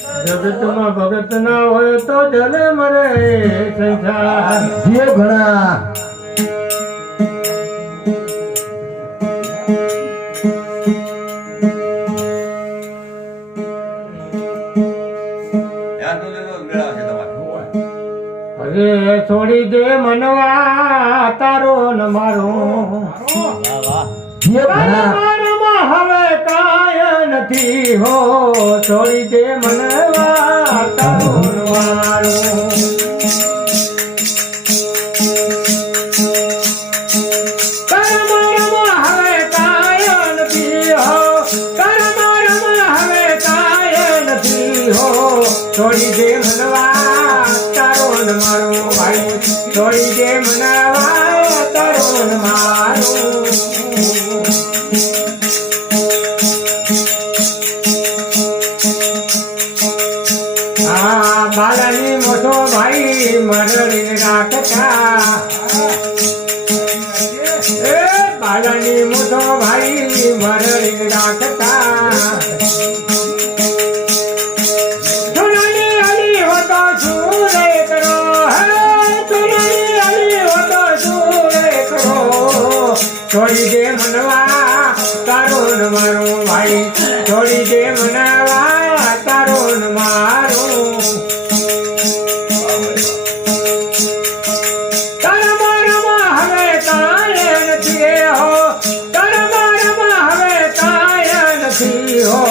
જગતમાં ભગત ના હોય તો જલે મરે સંસાર. જે ઘણા અરે છોડી દે મનવા તારો ન મારો. જે ઘણા હવે કાય નથી હો. છોડી દે મનવા તારો ન મારો. છોડી દે મનવા તારો ન મારો ભાઈ. છોડી દે મનવા તારો ન મારો. હા બાલાની મોટો ભાઈ મરડી રાખતા. એ બાલાની મોટો ભાઈ મરડી રાખતા. છોડી દે મનવા તારો ન મારો ભાઈ. છોડી દે મનવા તારો ન મારો. તારા મારામાં હવે કાંઈ નથી હો. તારા મારામાં હવે કાંઈ નથી હો.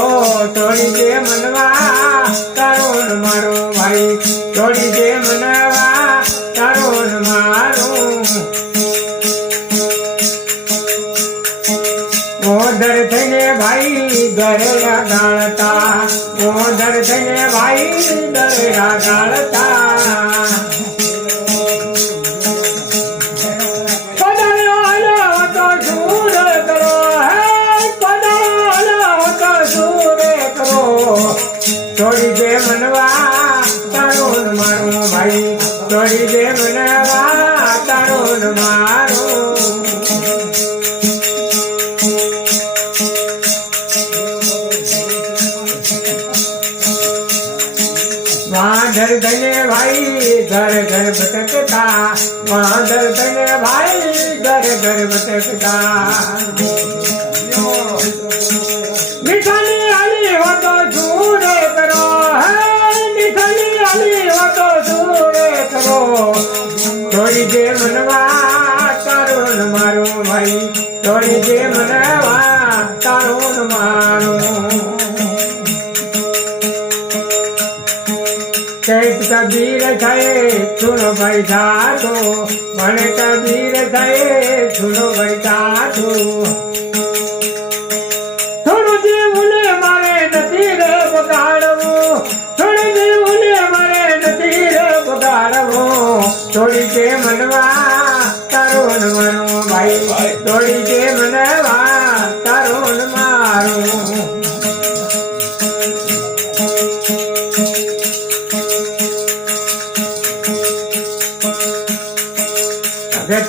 છોડી દે મનવા તારો ન મારો ભાઈ. છોડી દે મનવા તારો ન મારો. ઓધર થઈને ભાઈ ગરેડા ગાળતા. ઓધર થઈને ભાઈ ગરેડા ગાળતા. પધારો તો સૂર કરો. હે પધારો તો સૂર કરો. છોડી દે મનવા તારો ન મારો ભાઈ. છોડી દે મનવા તારો ન મારો. વાંદર થઈને ભાઈ ઘર ઘર ભટકતા. વાંદર થઈને ભાઈ ઘર ઘર ભટકતા. મીઠાની આલી હો તો સૂરે કરો. હે મીઠાની આલી હો તો સૂરે કરો. છોડી દે મનવા તારો ન મારો ભાઈ. છોડી દે મનવા તારો ન મારો. કૈક કબીર થયે સુનો ભાઈ સાધો. મને કબીર થયે સુનો ભાઈ સાધો. થોડું જીવન મારે નથી રે બગાડવું. થોડું જીવન મારે નથી રે બગાડવું. છોડી દે મનવા